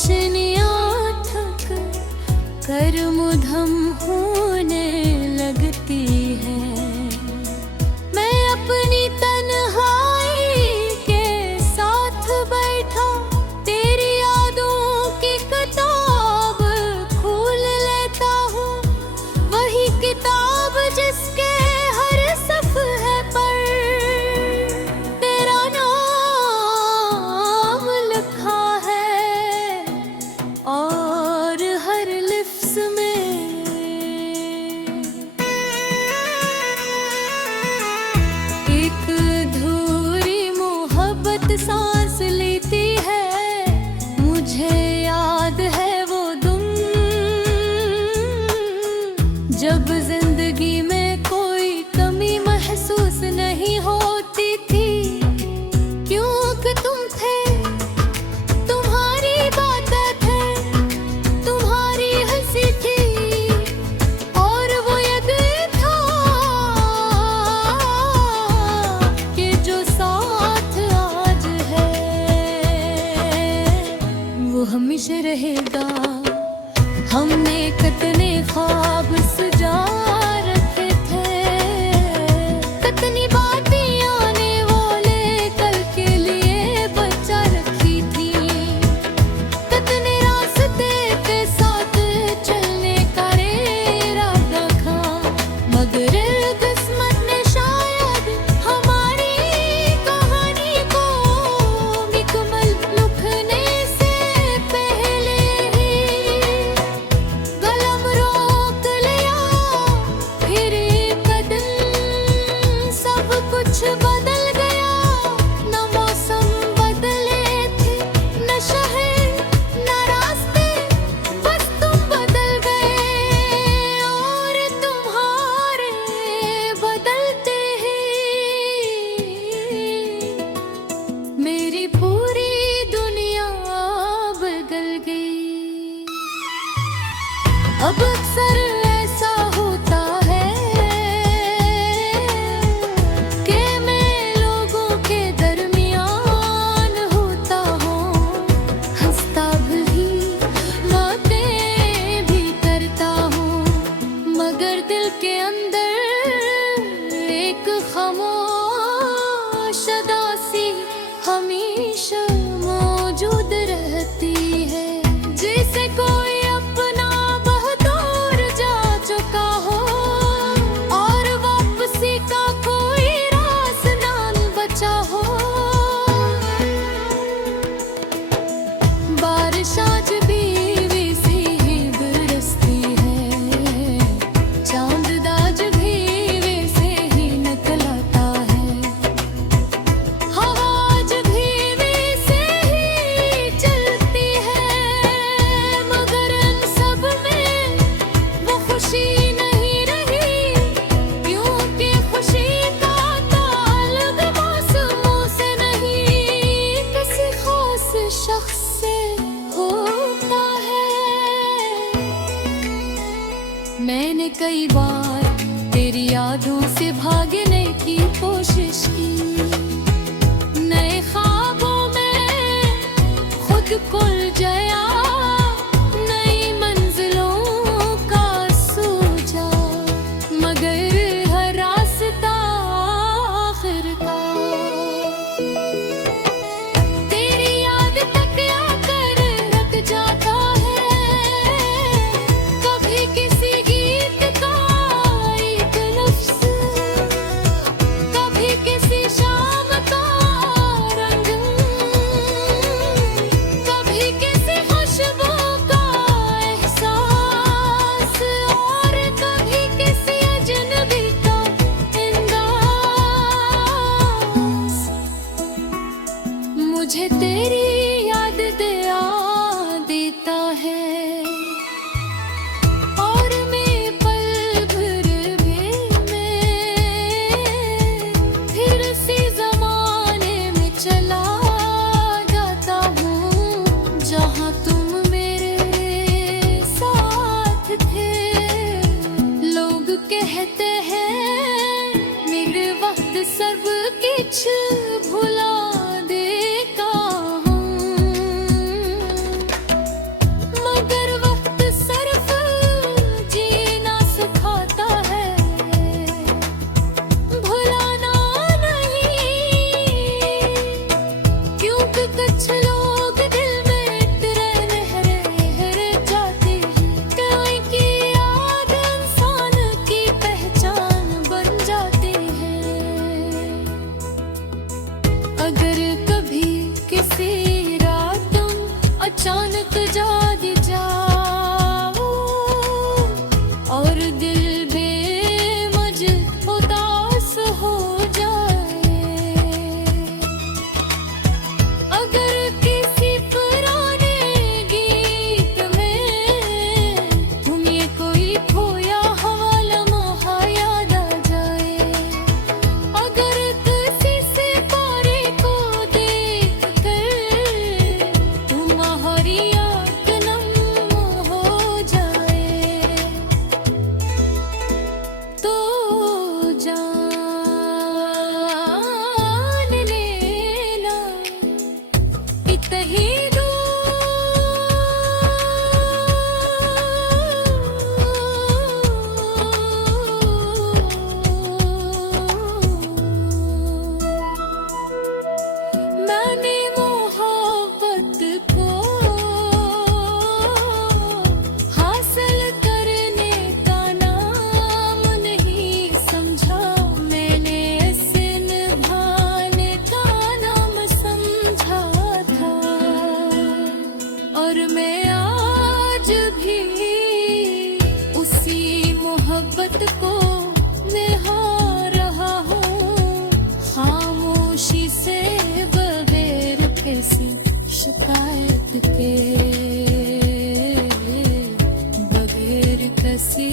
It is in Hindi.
रोशनियाँ थक कर मुधम होने लगती है। मैं अपनी तन्हाई के साथ बैठा तेरी यादों की किताब खोल लेता हूँ, वही किताब जिसके हर सफ़हे पर तेरा नाम लिखा है और हर लिफ्ज़ में एक अधूरी मोहब्बत सांस लेती है। मुझे याद है वो दिन जब जिंदगी में कोई कमी महसूस नहीं होती थी, क्योंकि तुम थे, तुम्हारी बातें थे, तुम्हारी हंसी थी और वो यकीन था कि जो साथ आज है वो हमेशा रहेगा। हमने कितने ख्वाब सजा रखे थे, कितनी बातें आने वाले कल के लिए बचा रखी थी, कितने रास्ते के साथ चलने का इरादा था, मगर किस्मत ने शायद हमारी कहानी को मुकम्मल लिखने से पहले ही कलम रोक लिया। फिर एक दिन सब कुछ बदल गया, न मौसम बदले थे, न शहर, न रास्ते, बस तुम बदल गए और तुम्हारे बदलते ही मेरी पूरी दुनिया बदल गई। अब अक्सर ऐसा होता है कि मैं लोगों के दरमियान होता हूँ, हंसता भी, बातें भी करता हूँ, मगर दिल के अंदर एक खामोश उदासी हमेशा मौजूद रहती है, जैसे कोई अपना बहुत दूर जा चुका हो और वापसी का कोई रास्ता न बचा हो। बारिश आज भी वैसी ही बरसती है, चांद आज भी वैसे ही निकल आता है, हवा आज भी वैसे ही चलती है, मगर इन सब में वो खुशी नहीं रही, क्योंकि खुशी का ताल्लुक मौसमों से नहीं, किसी खास शख्स से होता है। मैंने कई बार तेरी यादों से भागने की कोशिश की, नए ख्वाबों में खुद को उलझाया, नई मंजिलों का सोचा, मगर हर रास्ता आखिर का तेरी याद तक आकर रख जाता है। कभी किसी गीत का एक लफ्ज़, कभी किसी शाम का रंग, कभी किसी खुशबू का एहसास और कभी किसी अजनबी का अंदाज़। मुझे तेरी याद दिया देता है और मैं पल भर भी फिर इसी ज़माने में चला जाता हूँ जहाँ तुम मेरे साथ थे। लोग कहते हैं मेरे वक्त सब कुछ भुला देता हूँ, मोहब्बत को निहार रहा हूँ खामोशी से बगैर किसी शिकायत के बगैर किसी